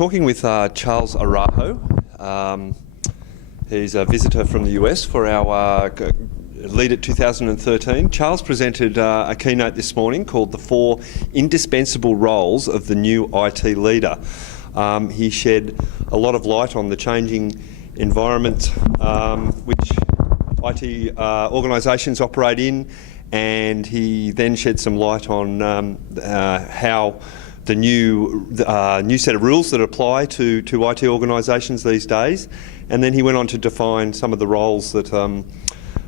talking with Charles Araujo. He's a visitor from the US for our LEADit 2013. Charles presented a keynote this morning called The 4 Indispensable Roles of the New IT Leader. He shed a lot of light on the changing environment which IT organisations operate in, and he then shed some light on how the new set of rules that apply to IT organisations these days, and then he went on to define some of the roles that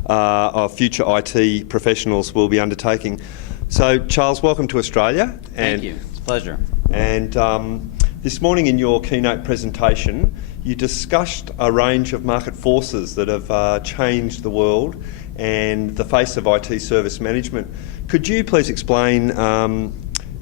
our future IT professionals will be undertaking. So, Charles, welcome to Australia. Thank you. It's a pleasure. And this morning in your keynote presentation, you discussed a range of market forces that have changed the world and the face of IT service management. Could you please explain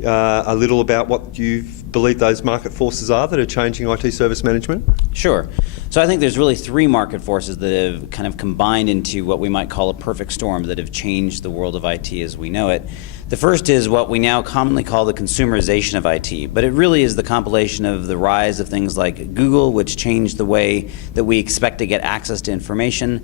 a little about what you believe those market forces are that are changing IT service management? Sure. So I think there's really 3 market forces that have kind of combined into what we might call a perfect storm that have changed the world of IT as we know it. The first is what we now commonly call the consumerization of IT, but it really is the compilation of the rise of things like Google, which changed the way that we expect to get access to information,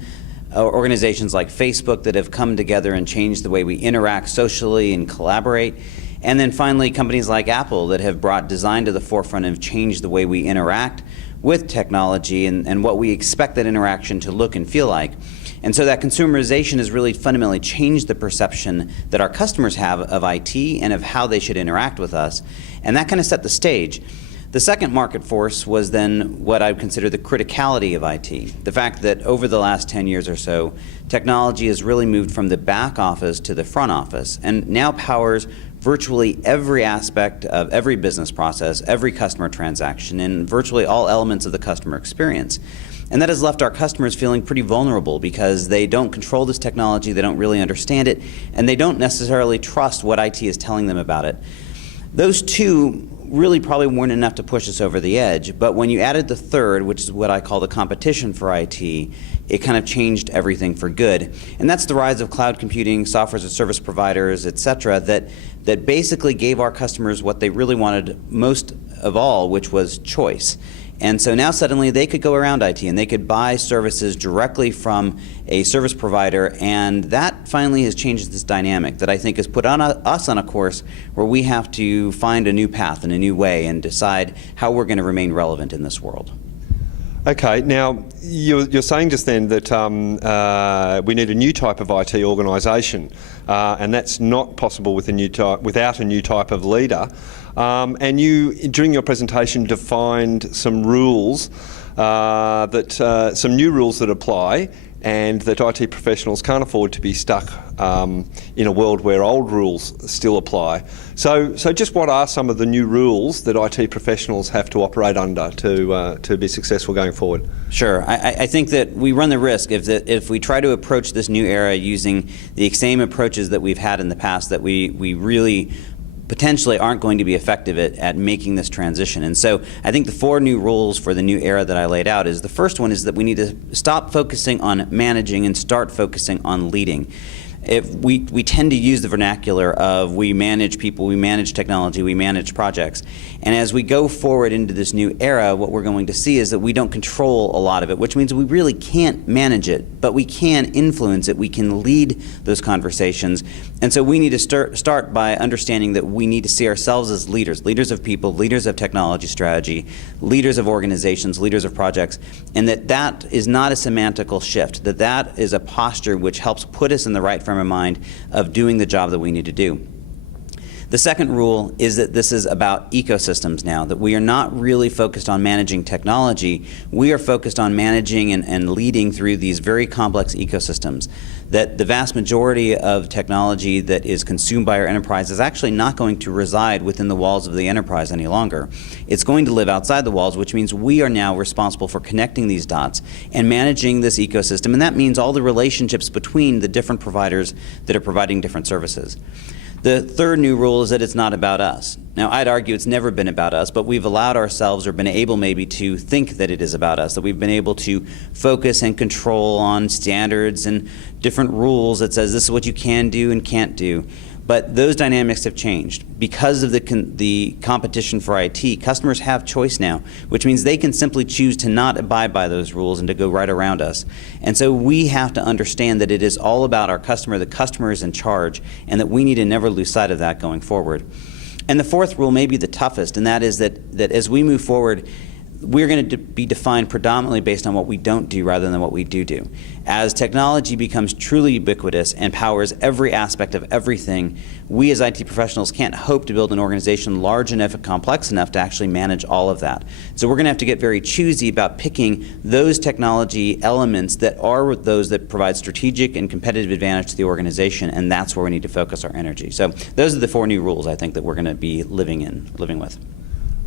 organizations like Facebook that have come together and changed the way we interact socially and collaborate, and then finally companies like Apple that have brought design to the forefront and have changed the way we interact with technology and what we expect that interaction to look and feel like. And so that consumerization has really fundamentally changed the perception that our customers have of IT and of how they should interact with us, and that kind of set the stage. The second market force was then what I would consider the criticality of IT. The fact that over the last 10 years or so, technology has really moved from the back office to the front office and now powers virtually every aspect of every business process, every customer transaction, and virtually all elements of the customer experience. And that has left our customers feeling pretty vulnerable because they don't control this technology, they don't really understand it, and they don't necessarily trust what IT is telling them about it. Those two really probably weren't enough to push us over the edge, but when you added the third, which is what I call the competition for IT, it kind of changed everything for good. And that's the rise of cloud computing, software as a service providers, etc., that basically gave our customers what they really wanted most of all, which was choice. And so now suddenly they could go around IT and they could buy services directly from a service provider, and that finally has changed this dynamic that I think has put us on a course where we have to find a new path and a new way and decide how we're going to remain relevant in this world. Okay, now you're saying just then that we need a new type of IT organisation, and that's not possible with without a new type of leader. And you, during your presentation, defined some rules some new rules that apply, and that IT professionals can't afford to be stuck in a world where old rules still apply. So just what are some of the new rules that IT professionals have to operate under to be successful going forward? Sure. I think that we run the risk if we try to approach this new era using the same approaches that we've had in the past, that we really potentially aren't going to be effective at making this transition. And so I think the 4 new rules for the new era that I laid out is, the first one is that we need to stop focusing on managing and start focusing on leading. If we tend to use the vernacular of we manage people, we manage technology, we manage projects. And as we go forward into this new era, what we're going to see is that we don't control a lot of it, which means we really can't manage it, but we can influence it, we can lead those conversations. And so we need to start by understanding that we need to see ourselves as leaders of people, leaders of technology strategy, leaders of organizations, leaders of projects, and that is not a semantical shift, that is a posture which helps put us in the right frame of mind of doing the job that we need to do. The second rule is that this is about ecosystems now, that we are not really focused on managing technology, we are focused on managing and leading through these very complex ecosystems. That the vast majority of technology that is consumed by our enterprise is actually not going to reside within the walls of the enterprise any longer. It's going to live outside the walls, which means we are now responsible for connecting these dots and managing this ecosystem, and that means all the relationships between the different providers that are providing different services. The third new rule is that it's not about us. Now, I'd argue it's never been about us, but we've allowed ourselves or been able maybe to think that it is about us, that we've been able to focus and control on standards and different rules that says this is what you can do and can't do. But those dynamics have changed. Because of the competition for IT, customers have choice now, which means they can simply choose to not abide by those rules and to go right around us. And so we have to understand that it is all about our customer, the customer is in charge, and that we need to never lose sight of that going forward. And the fourth rule may be the toughest, and that is that as we move forward, we're going to be defined predominantly based on what we don't do rather than what we do. As technology becomes truly ubiquitous and powers every aspect of everything, we as IT professionals can't hope to build an organization large enough and complex enough to actually manage all of that. So we're going to have to get very choosy about picking those technology elements that are those that provide strategic and competitive advantage to the organization, and that's where we need to focus our energy. So those are the 4 new rules I think that we're going to be living with.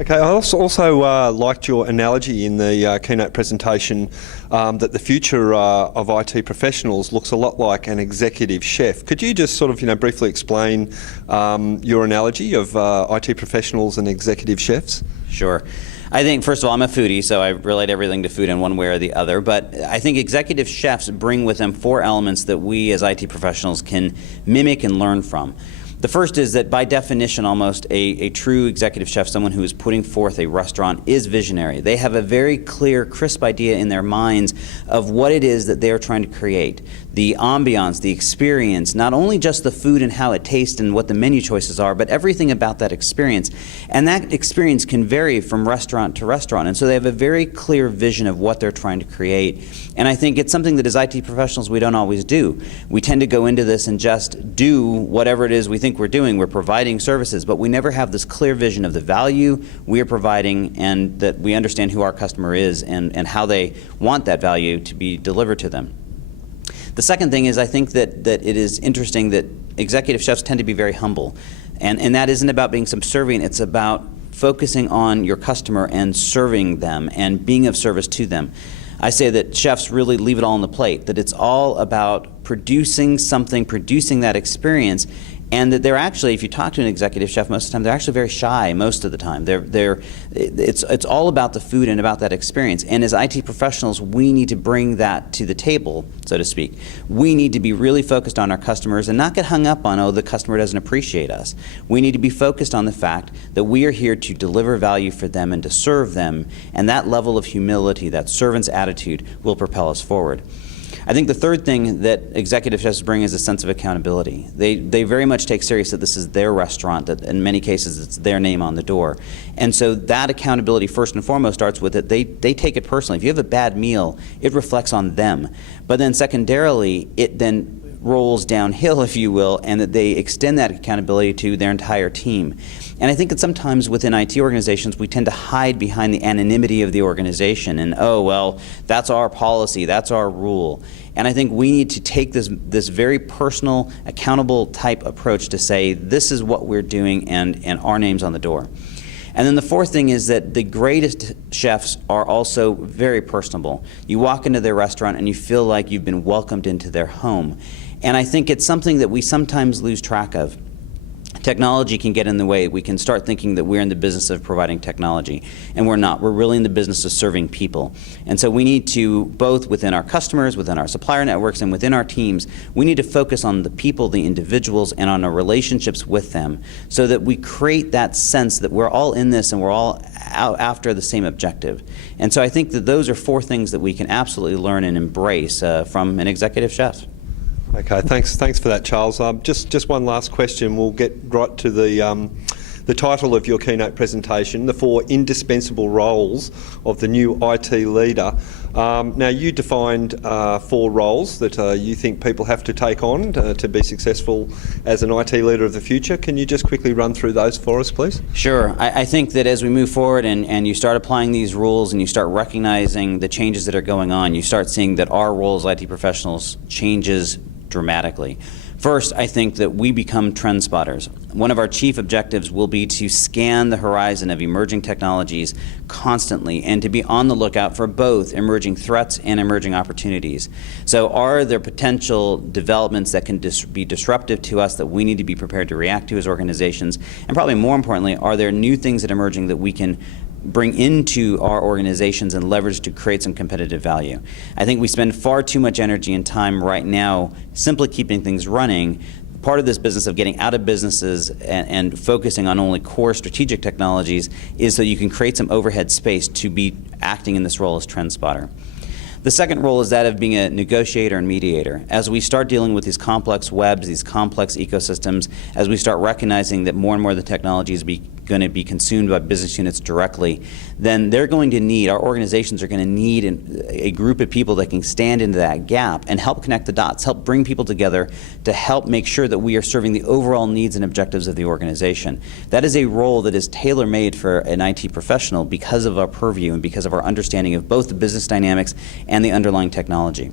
Okay, I also liked your analogy in the keynote presentation that the future of IT professionals looks a lot like an executive chef. Could you just sort of, briefly explain your analogy of IT professionals and executive chefs? Sure. I think, first of all, I'm a foodie, so I relate everything to food in one way or the other, but I think executive chefs bring with them 4 elements that we as IT professionals can mimic and learn from. The first is that by definition, almost a true executive chef, someone who is putting forth a restaurant, is visionary. They have a very clear, crisp idea in their minds of what it is that they're trying to create. The ambiance, the experience, not only just the food and how it tastes and what the menu choices are, but everything about that experience. And that experience can vary from restaurant to restaurant. And so they have a very clear vision of what they're trying to create. And I think it's something that as IT professionals we don't always do. We tend to go into this and just do whatever it is we think we're doing. We're providing services, but we never have this clear vision of the value we are providing, and that we understand who our customer is and how they want that value to be delivered to them. The second thing is I think that it is interesting that executive chefs tend to be very humble. And that isn't about being subservient, it's about focusing on your customer and serving them and being of service to them. I say that chefs really leave it all on the plate, that it's all about producing something, producing that experience, and that they're actually, if you talk to an executive chef most of the time, they're actually very shy most of the time. It's all about the food and about that experience. And as IT professionals, we need to bring that to the table, so to speak. We need to be really focused on our customers and not get hung up on, oh, the customer doesn't appreciate us. We need to be focused on the fact that we are here to deliver value for them and to serve them, and that level of humility, that servant's attitude, will propel us forward. I think the third thing that executive chefs bring is a sense of accountability. They very much take serious that this is their restaurant, that in many cases it's their name on the door. And so that accountability first and foremost starts with that they take it personally. If you have a bad meal, it reflects on them. But then secondarily, it then rolls downhill, if you will, and that they extend that accountability to their entire team. And I think that sometimes within IT organizations, we tend to hide behind the anonymity of the organization and, oh, well, that's our policy, that's our rule. And I think we need to take this very personal, accountable type approach to say, this is what we're doing and our name's on the door. And then the fourth thing is that the greatest chefs are also very personable. You walk into their restaurant and you feel like you've been welcomed into their home. And I think it's something that we sometimes lose track of. Technology can get in the way. We can start thinking that we're in the business of providing technology, and we're not. We're really in the business of serving people. And so we need to, both within our customers, within our supplier networks, and within our teams, we need to focus on the people, the individuals, and on our relationships with them so that we create that sense that we're all in this and we're all out after the same objective. And so I think that those are 4 things that we can absolutely learn and embrace from an executive chef. Okay, thanks for that, Charles. Just one last question. We'll get right to the title of your keynote presentation, the 4 indispensable roles of the new IT leader. Now, you defined 4 roles that you think people have to take on to be successful as an IT leader of the future. Can you just quickly run through those for us, please? Sure. I think that as we move forward and you start applying these rules and you start recognizing the changes that are going on, you start seeing that our role as IT professionals changes dramatically. First, I think that we become trend spotters. One of our chief objectives will be to scan the horizon of emerging technologies constantly and to be on the lookout for both emerging threats and emerging opportunities. So are there potential developments that can be disruptive to us that we need to be prepared to react to as organizations? And probably more importantly, are there new things that are emerging that we can bring into our organizations and leverage to create some competitive value? I think we spend far too much energy and time right now simply keeping things running part of this business of getting out of businesses and focusing on only core strategic technologies is so you can create some overhead space to be acting in this role as trend spotter. The second role is that of being a negotiator and mediator. As we start dealing with these complex webs, these complex ecosystems, as we start recognizing that more and more of the technology is going to be consumed by business units directly, then they're going to need, our organizations are going to need a group of people that can stand into that gap and help connect the dots, help bring people together to help make sure that we are serving the overall needs and objectives of the organization. That is a role that is tailor-made for an IT professional because of our purview and because of our understanding of both the business dynamics and the underlying technology.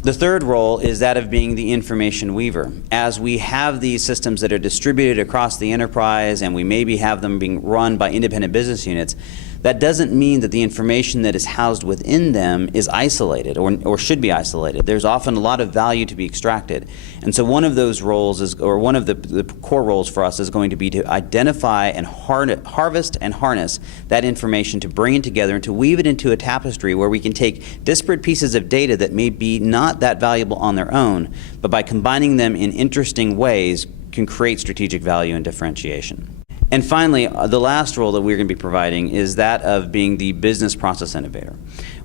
The third role is that of being the information weaver. As we have these systems that are distributed across the enterprise and we maybe have them being run by independent business units, that doesn't mean that the information that is housed within them is isolated or should be isolated. There's often a lot of value to be extracted. And so one of those roles is, or one of the core roles for us is going to be to identify and harvest and harness that information, to bring it together and to weave it into a tapestry where we can take disparate pieces of data that may be not that valuable on their own, but by combining them in interesting ways can create strategic value and differentiation. And finally, the last role that we're going to be providing is that of being the business process innovator.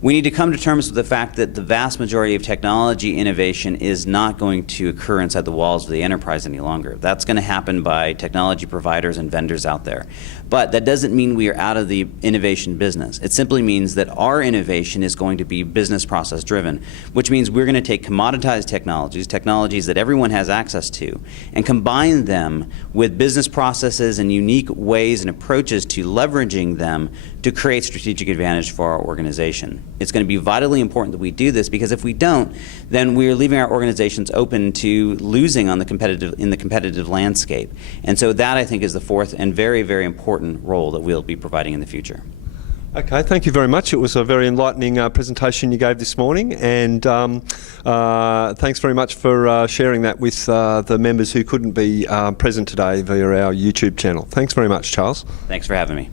We need to come to terms with the fact that the vast majority of technology innovation is not going to occur inside the walls of the enterprise any longer. That's going to happen by technology providers and vendors out there. But that doesn't mean we are out of the innovation business. It simply means that our innovation is going to be business process driven, which means we're going to take commoditized technologies that everyone has access to, and combine them with business processes and unique ways and approaches to leveraging them to create strategic advantage for our organization. It's going to be vitally important that we do this, because if we don't, then we're leaving our organizations open to losing on the competitive landscape. And so that, I think, is the fourth and very, very important role that we'll be providing in the future. Okay, thank you very much. It was a very enlightening presentation you gave this morning, and thanks very much for sharing that with the members who couldn't be present today via our YouTube channel. Thanks very much, Charles. Thanks for having me.